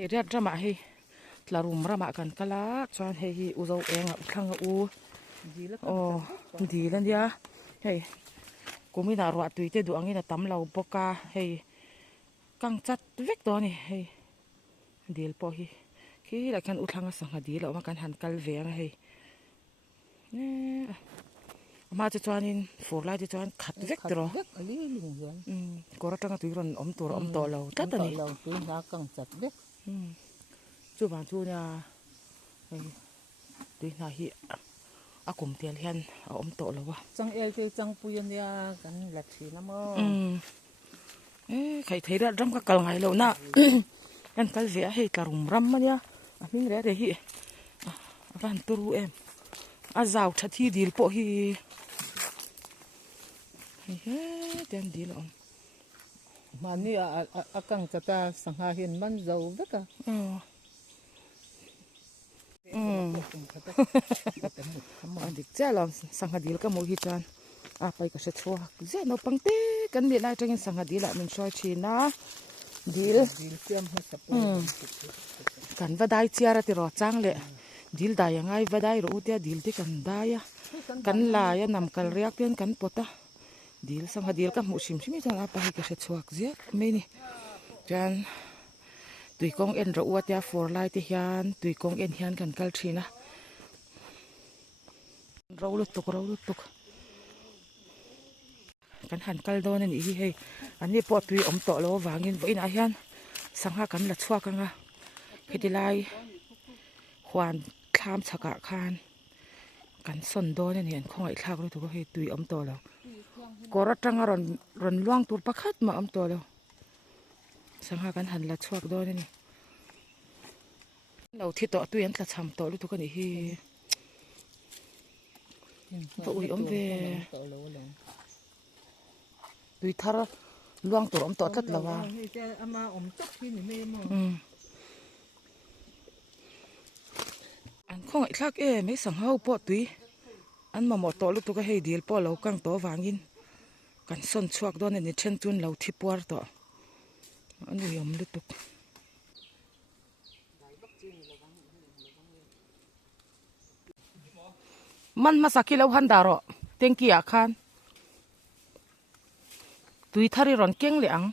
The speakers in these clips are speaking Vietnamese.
hei ria drama hei tlarum rama kan kala chuan hei hi uzo enga uthanga u o dilan dia hei kumina ro tuite du angina tamlo boka hei kang chat vek to ni hei dil po hi khi la kan uthanga sangha dil ma kan han kal ve nga hei ma chu chuanin for lai chu chuan khat vek tro ali ling hian kora tanga tuiron om tur om to lo ta ni lo tu na kang chat vek chu ban chu nya hei tui na hi akum tel hian a om to lo wa chang el te chang puyan ya kan la thi na mo khai thei ra ram ka kal ngai lo na kan kal ve hei tlarum ram ma nia a hming re re hi van turu em a zau tha thi dil po hi he ten dil om mani a kang chata sangha hin man zo veka dik cha lam sangha dil ka mo hi chan a pai ka se chua ze no pangte kan mi lai tangin sangha dil a min shoi chi na dil siam ha sapo kan vadai chiara ti ro chang le dil da ya ngai vadai ro utia dil ti kan da ya kan la ya nam kal riak ten kan pota dil sangha dil ka mu sim sim chan a pai ka se chuak ze me ni chan tui kong en ro utia for lai ti hian tui kong en hian kan kal thina ro lu tuk kan han kal don ni hi hei ani po tui om to lo wangin boin a hian sangha kan la chhuak anga khitilai hwan thlam chaka khan kan son don ni an khongai thak ru tu hei tui om to lo kora tanga ron luang tur pakhat ma om to lo sangha kan han la chhuak don ni lo thi to tui an tla cham to lu tu kan hi to ui om ve tui thar luang tur om to tat lawa ama om tok hi ni me mo an khong ai thak e me sang hau po tui an ma mo to lu tu ka hei dil po lo kang to wangin kan son chuak don ni then chun lo thi puar to an yom lu tuk man masaki lo han daro tengki a khan tui thari ron keng le ang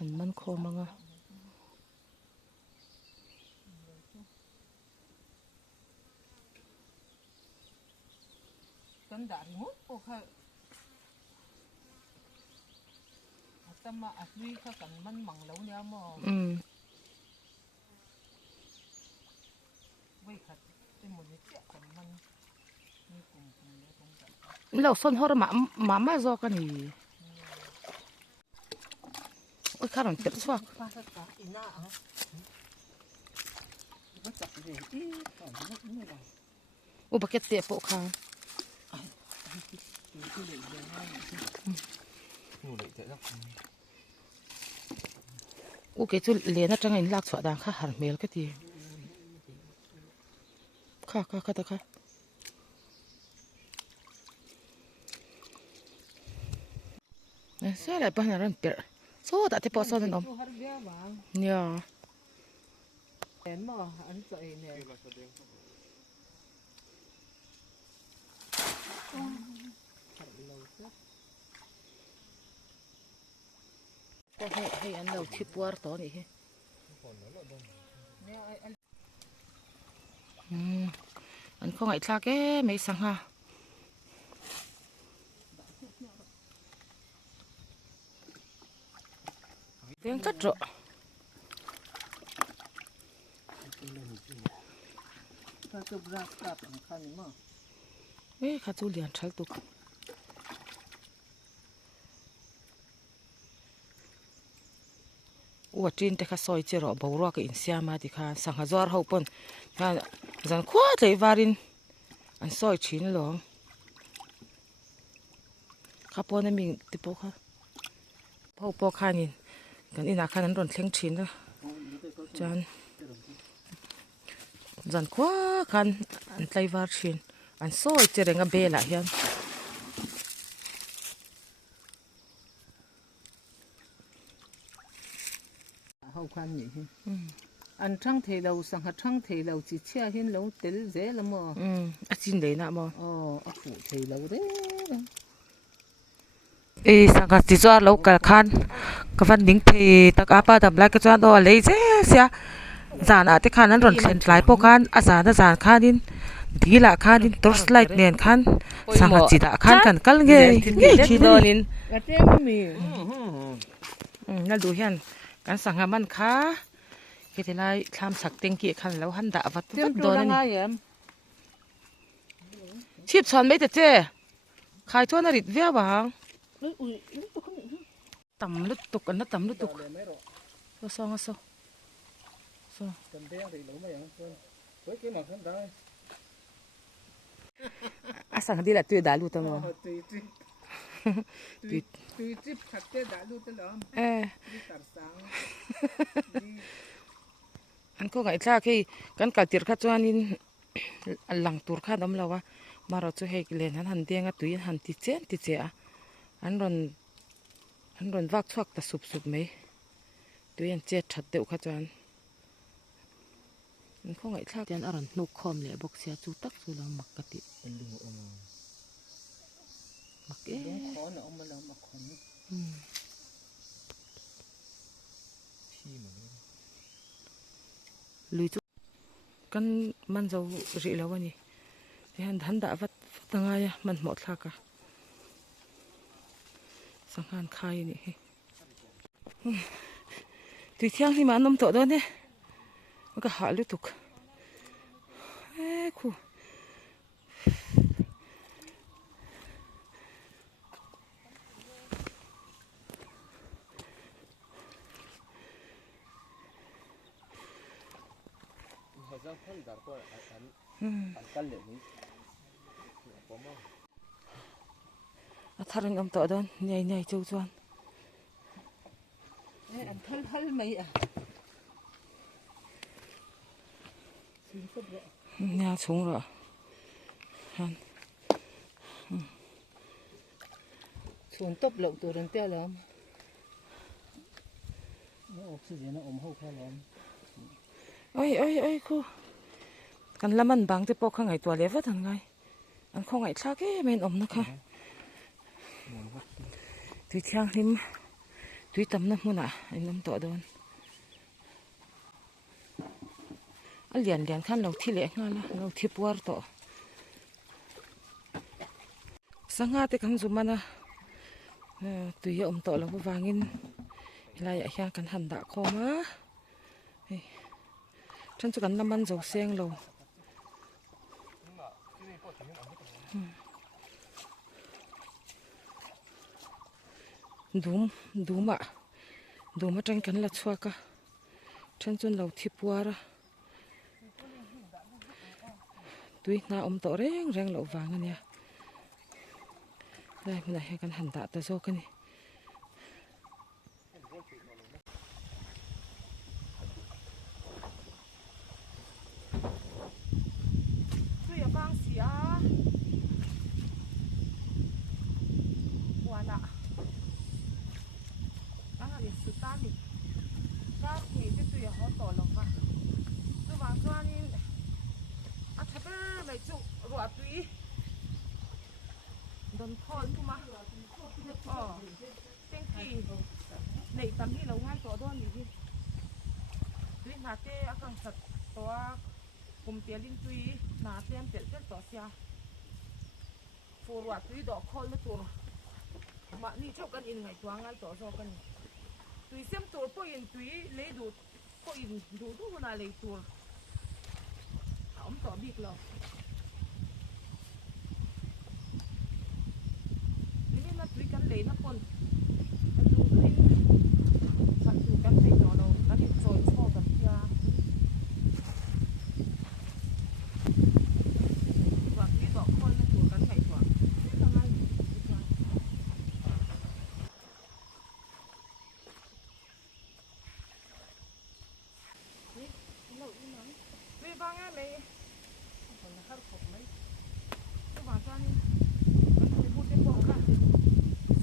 han man kho manga kan da ri mo ko kha atama asli kha kan man mang lo nya mo wei kha te mo ni che kan man ni kum ni tong da lo son hor ma zo ka ni oi kharon pet swak pa ka ina a ba chak ve ti ka ni la u bucket te po khan cái chú lẽ nó trong anh lạc xóa đàng khá hẳn mèo cái gì khá sao lại bao nhiêu lần bịa số đã thấy bao sao nên ông nhờ em mà anh chạy nè hay anh đâu chip war to này anh không ngại thắc cái mấy sang ha tiếng cắt rồi khá chú liền trái tục ủa trên thế khá soi chơi rồi bầu ra cái insia mà thì khá sang hazar hậu pon khá dàn quá thấy varin anh soi chín rồi khá pon này mình tiếp tục khá hậu po khá nhìn cái này khá nên đòn thèn chín đó Chan Zan quá kan an tlai var thin an soi cherenga bela hian hậu khoan nhỉ ăn trăng thì đầu sang hạt trăng thì đầu chỉ chia hiên lâu tel dễ lắm mà a chin le na mo à phụ thì lâu đấy e sanga ti chwa local khan ka van ding the tak apa dam lai ka chwa do le je sia zan a te khan an ron thlen tlai po khan a zan khanin dila khanin torchlight nen khan sanga chi da khan kan kal nge chi donin cái tem mi na du hian kan sanga man kha ke te lai thlam sak teng ki khan lo han da wat tem don tu ani nga yam chip chon mai te che khai thon a rit via wang tam lut tuk an na tam lut tuk so song so so cầm đeo thì lâu mấy anh với cái mặt hắn đây a sang di la tu da lu ta mo tùy chip thật thế đã luôn tới lắm đi tạt sáng an ko ngai tla khi kan kal tir kha chuanin lang tur kha dam lawa maro chu hei len han denga tui han ti che a an ron vak chuak ta sup mai tui an che that deuh kha chuan an ko ngai tla tian aron nuk khom le bok sia chu tak chu la mak ka ti mak e khó nữa ông mà làm mà khó lui chu kan man zo ri lawani he han da vat tanga ya man mo thla ka sanghan khai ni he ti thiang hi ma nom to do ne ka ha lu tuk e khu a tharing am to don nhai chu chuan anh thal mấy à nya chung ro han xuống tốc lậu từ đằng teo lắm nó oxygen nó ôm hậu khai lắm oi khu kan laman bang te pok khangai to lewa than ngai an khongai thla ke men om na kha tui thiang hlim tui tam na hmuna an lam to don a lian khan lo thi le nga la lo thi puar to sanga te kan zumana tui om to lo wangin lai ya hian kan han da khoma chan chu kan laman zo seng lo duma tang kan la chhuaka chan chun lo thi puara tui na om to reng lo wang ania lai muna he kan han da ta zo kani tui bang sia wana Sutani, các thì cái tùy họ tổ lòng vào, tôi bảo cho anh ăn thịt mấy chục rửa tùy, đòn khôn thôi mà, tên kỳ, này tầm đi lâu ngay tổ đoan gì, tùy nát tê ăn càng sạch, tổ cùng tiền linh tùy nát tê ăn tiền tổ xia, phù rửa tùy đỏ khôn mới tổ, mà đi chụp cái in ngày toa ngay tổ cho cái tùy xem tổ po in tùy lấy đủ po in đủ đủ là lấy tổ ông tỏ biết lo nên là tùy cắn lấy nó còn đủ lấy sẵn tùy cắn lấy nó đâu cắn lấy rồi cho cầm kia và tùy đỏ con nó tổ cắn ngày tổ tùy là ngay vì vang nghe mày còn là khát khổ mấy các bạn cho nên cái một cái bộ khác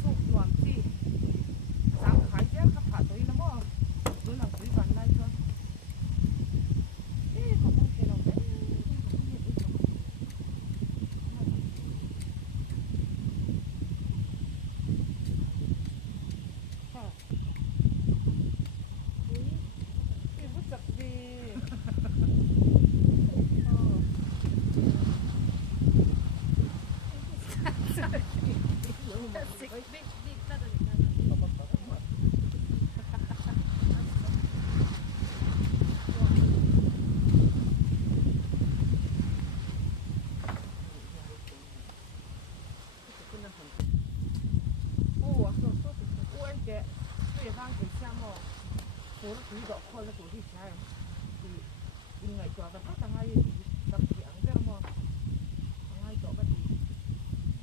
sụp loạn gì sáng khai chứ khắp cả tối nó mò tối làm tối vàng này thôi thế còn không thể nào đấy phố nó cứ dọ con nó tuổi thì sai thì in ngày trò và phát thằng ai tập chuyện cái mà thằng ai trọ bắt thì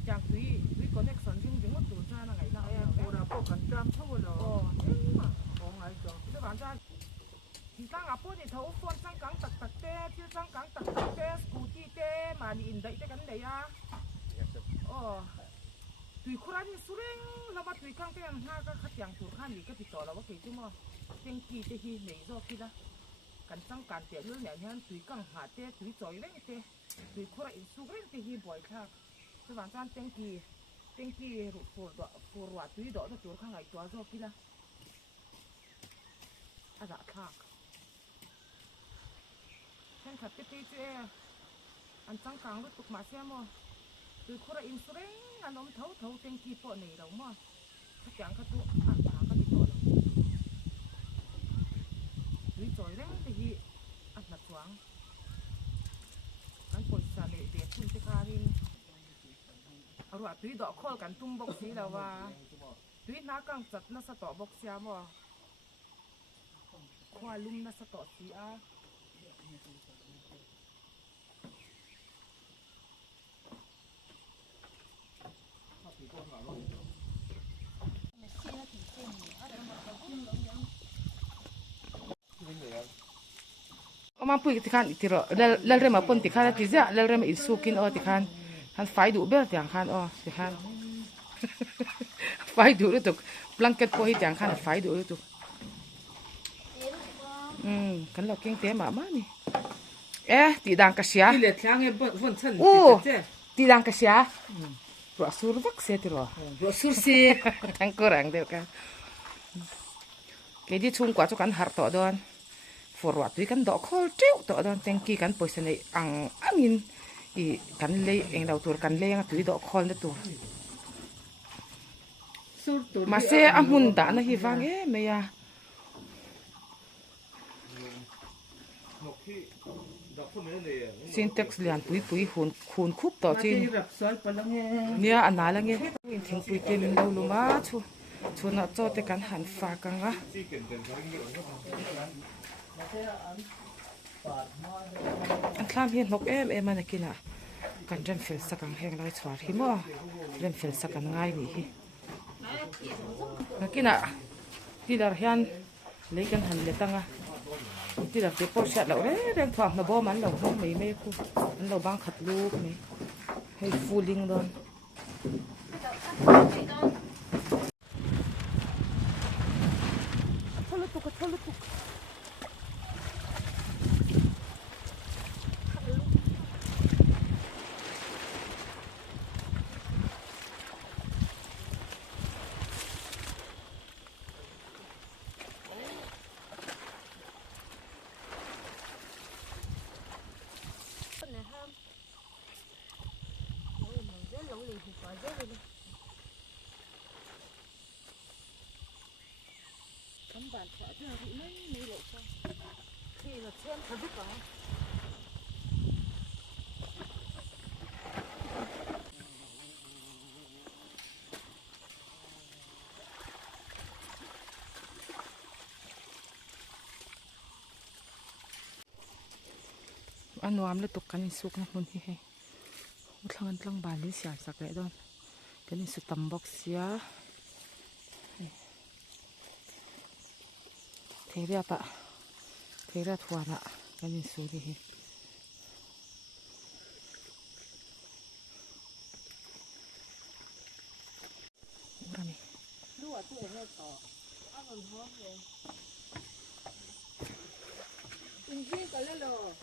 chàng quý connection chung chúng mất tuổi ra là ngày nào em cô là cô cần trăm thôi rồi thế mà có ngày cho các bạn ra thì sang à phố thì thấu phone sang cắn tật tật tê chứ sang cắn tật tật tê scooty tê mà đi in đấy cái đấy à tùy khu ra thì suren là mà tùy căng cái hàng cái khách hàng tuổi khăn gì cái bị tỏ là cái chứ mà tiếng kỳ thì hi mấy do khi đó cảnh sang cảnh tiền luôn nhảy nhăn tùy căng hạ tê tùy chọi lên tê tùy khu ra in suren thì hi bồi khác các bạn san tiếng kỳ phù hòa tùy đó là tuổi khăn ngày tuổi do khi đó à dạ khác xem thật cái chứ anh sang càng lúc tục mà xem mà tùy khu ra in suren anh ông thấu tiếng kỳ bộ này đâu mà khách hàng cái tu ăn cái bị tỏ là tùy chọi lên thì hi ăn mặt choángกันปวดสาเลยเด็กคุณจะคารินเอาว่าตุยดอกข้อกันตุ้มบกสีแล้วว่าตุยน้ากังจัดน่าสตอบกเสียบ่ควาลุ่มน่าสตอสีอาเอามาปุยติคันอีกทีรอแล้วเรื่องมาปนติคันติเจ้าแล้วเรื่องมาอิสุกินติคันคันไฟดูเบลติคันติคันไฟดูด้วยตุกบลังเก็ตพอให้ติคันไฟดูด้วยตุกกันเราเก่งเตะหมานี่ตีดังกระเสีย ที่เหลือทางเงี้ยบนชั้น ตีดังกระเสียรัวสูรวักเสียติรอ รถสุดสิ ทั้งกระงเดียวกันเกดิชุ่มกว่าจุกันหาต่อดอนforward we kan do khol tiu to don tengki kan poisa nei angin I kan le eng dau tur kan le nga tu do khol na tu ma se amun da na hi wange me ya syntax lian pui hun khup to chin nia ana la nge in thing pui te min lo luma chu na cho te kan han fa kanga anh làm hiện học em anh kia là cần rèn phèn sắc càng heng lại xóa thì mà rèn phèn sắc càng ngay nhỉ kia là hiện lấy cái hành lệ tăng kia là cái bao sẹt lẩu đấy đang thoảng là bao mắn lẩu không mấy cô mắn lẩu băng khát lu này hay phu linh luôn thôi lúc cắm bàn thọ chứ là bị mấy lộ sao thì là xem thật biết cả anh nói là tục cái sụp nó muốn thế một thằng bàn lý xả sạc lại đó cái này sụp tầm bọc xía thế ra thua nè kan in su ni hi urani lúa tuổi hết to ăn còn hốt rồi in gì cả lên rồi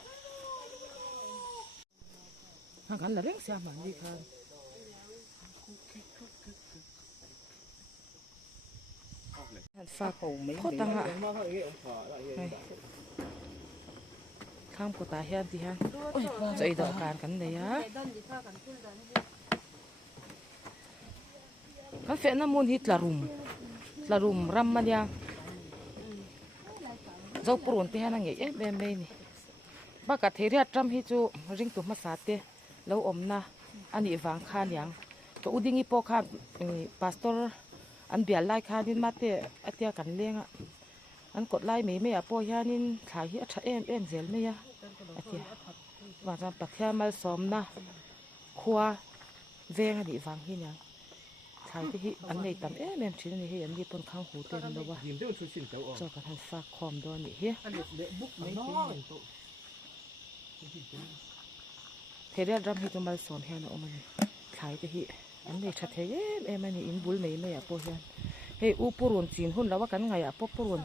han kan la leng sia man ni khan han fa ko tanga kham ko ta hian ti han oi chei do kan nei a kan fe na mun hi tlarum ram ma dia zo purun te han nge em em ni ba ka theria tram hi chu ring tu ma sa te lo om na ani wang khan yang to udingi po khan pastor an bial lai khan in ma te atia kan lenga an kot lai me a po hianin thai hi a tha em zel me ya atia wa ram pakhya mal som na khua veng ani wang hi nya thai te hi an nei tam em thin ni hi an ni pon khang hu te lo wa cho ka han fa khom do ni hi theria ram hi tumal son hian o mani thai te hi an nei tha the em ani in bul mei me a po hian hei u purun chin hun lawa kan ngai a po purun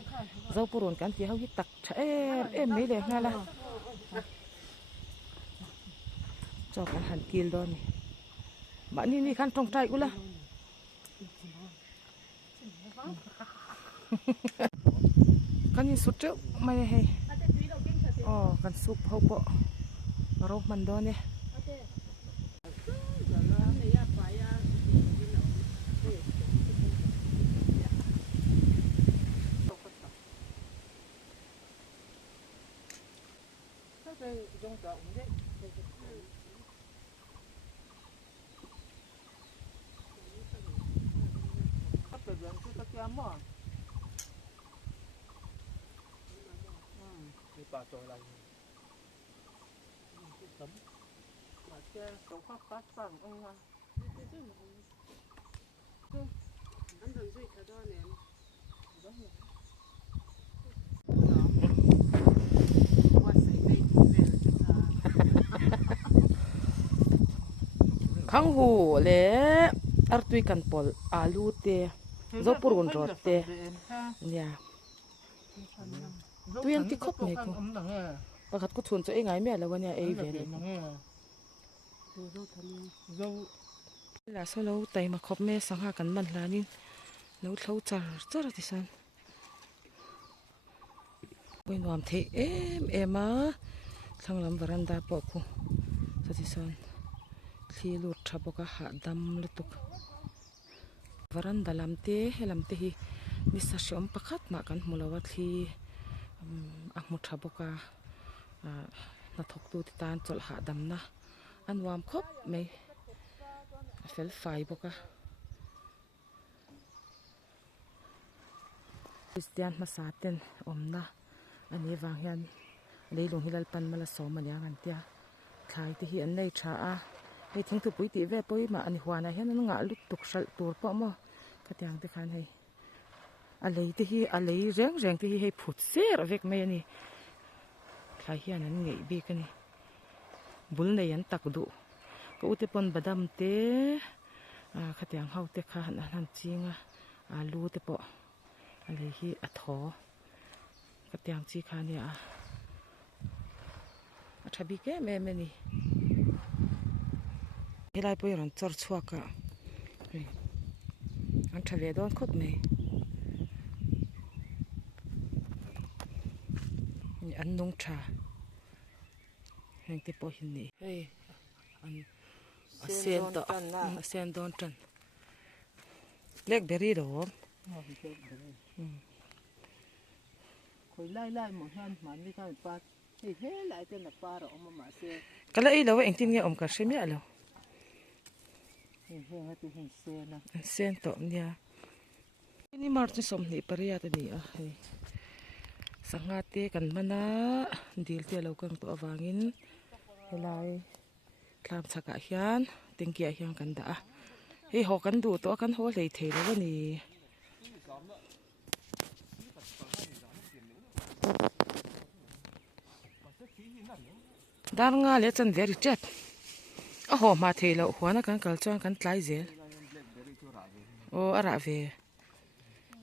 zo purun kan ti hau hi tak tha em mei le ngala cho kan han kil do ni ma ni kan tong tai ula kan in sut mai hei kan sup ho po ro man do ne bà trồi lại tấm mà xe cậu phát bằng ông ha anh đừng suy cả đó nè khang hu le artui kan pol alu te zo purun rot te nya tuyen ti khop ne ko pakhat ko thun cho e ngai me la wania e ve la so lo tai ma khop me sangha kan man hlanin lo thlo char ti san oi nuam the em a thanglam varanda po khu so ti san thli lu thaboka ha dam le tuk varanda lamte helamte hi misa shom pakhat ma kan mulawa thli a mu thaboka na thok tu ti tan chol ha dam na anwam khop me a fel fai boka Christian masaten omna ani wang hian leilung hilal pan mala som ania ngan tia thlai te hi an nei tha a hei thing tu pui ti ve poi ma ani huana hian an nga lut tuk sal tur po mo ka tiang te khan hei a lei te hi a lei reng te hi hei phut ser vek me ani thlai hian an ngei bi ka ni bul nei an tak du ko ute pon badam te ka tiang hau te kha han chinga alu te po a lei hi a tho ka tiang chi kha ni a thabi ke me ni hilai poi ron chor chuaka an thave don khop me an nung tha heng te po hin ni hei an sen don tan blackberry ro khối lai một han mà đi coi pa thì thế lại tên là pa rồi mà xe kala ei lo eng tin nge om ka shemya lo thì tu hình xe na sen to nia ni mar chi som ni paria ta ni a hei sanga te kan mana dil te lo kang to awangin helai tlam chaka hian tengkia hian kan da a hei ho kan du to kan ho lei thei lo ni dar nga le chan very chat a ho ma thei lo huana kan kal chuan kan tlai zel o ara ve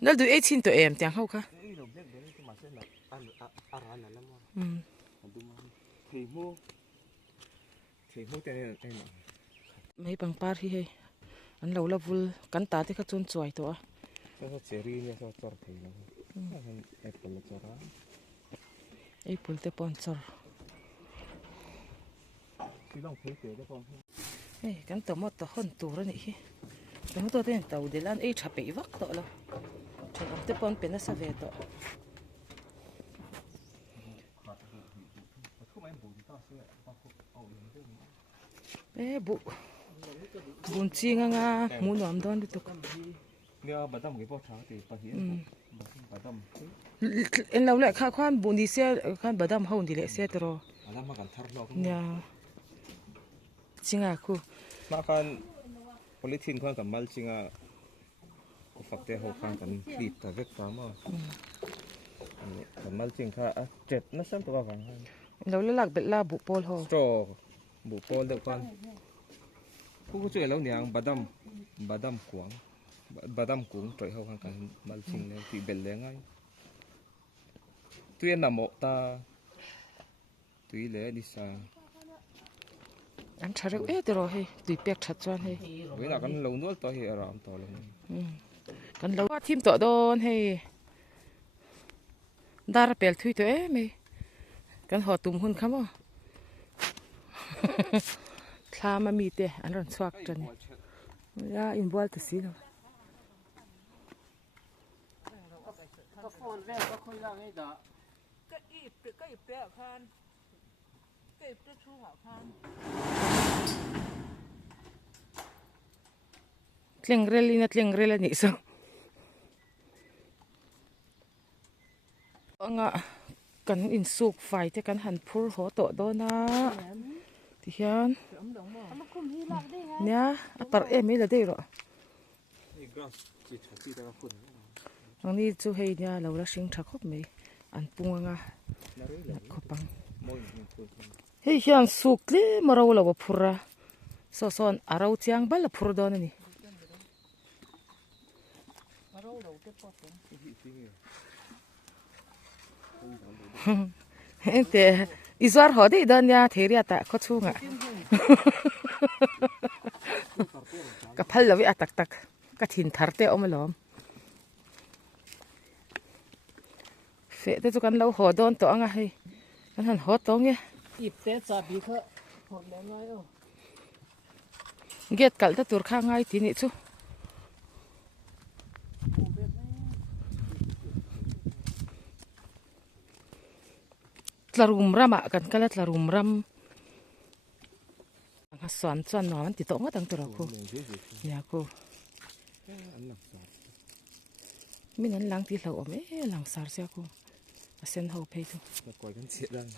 nal du 18 to em tiang ho kha mấy bằng par hi he an lo la vul kan ta te kha chun chuai to a cherry ne so chor thei lo apple chora ei pul te pon chor silong thei te de pon ei kan to mo to hon tur ani hi kan to ten tau de lan ei thape vak to lo thon am te pon pena sa ve to e bu bun chi nga nga mu nom don du tuk nghe badam cái bao tháo thì bao hiền badam en lo le kha khan bun di se khan badam haun di le se tro badam mà cần thar lo nya chinga khu mà kan polythene kan kan mal chinga ko fakte ho kan kan clip ta vek ta ma kan mal ching kha jet na sam to ka kan lo le lak bet la bu pol ho straw bu pol de kan ku chu lo niang badam badam kuang badam kuang troi ho kan mal ching le ti bel le ngai tuyên nằm mộ ta tùy lẽ đi xa an thare e tro he tui pek that chuan he với là con lâu nuốt to thì aram to luôn kan lo thim to don he dar pel thui to e me kan ho tum hun khamo thla ma mi te an ron chuak tan ya in bol to si loก็ฟอนแววก็คนละไงดอกก็อีเปรี้ยวคันก็อีเปรี้ยวชูหัวคัน tleng rel ni so anga kan in suk fai te kan han phur ho to do na ti hian nya apar e me la de ro ang ni chu hei nya lo la sing tha khop me an punganga khopang hei hian suk le maro lo phura so son arau chiang bal phur do na ni ente izar ho de dan ya theria ta ko chunga ka phal lawi atak tak ka thin tharte omalom fe te chu kan lo ho don to anga hei kan han ho tong ye อีเปรี้ยวจับบีเขาหอมแล้วน้อยอ่ะ get kal ta tur kha ngai ti ni chu tlarum rama kan kala tlarum ram anga swan chuan no an ti to nga tang tura ko ya ko min an lang ti hlo om e lang sar sia ko asen ho phei tu coi cái chuyện đang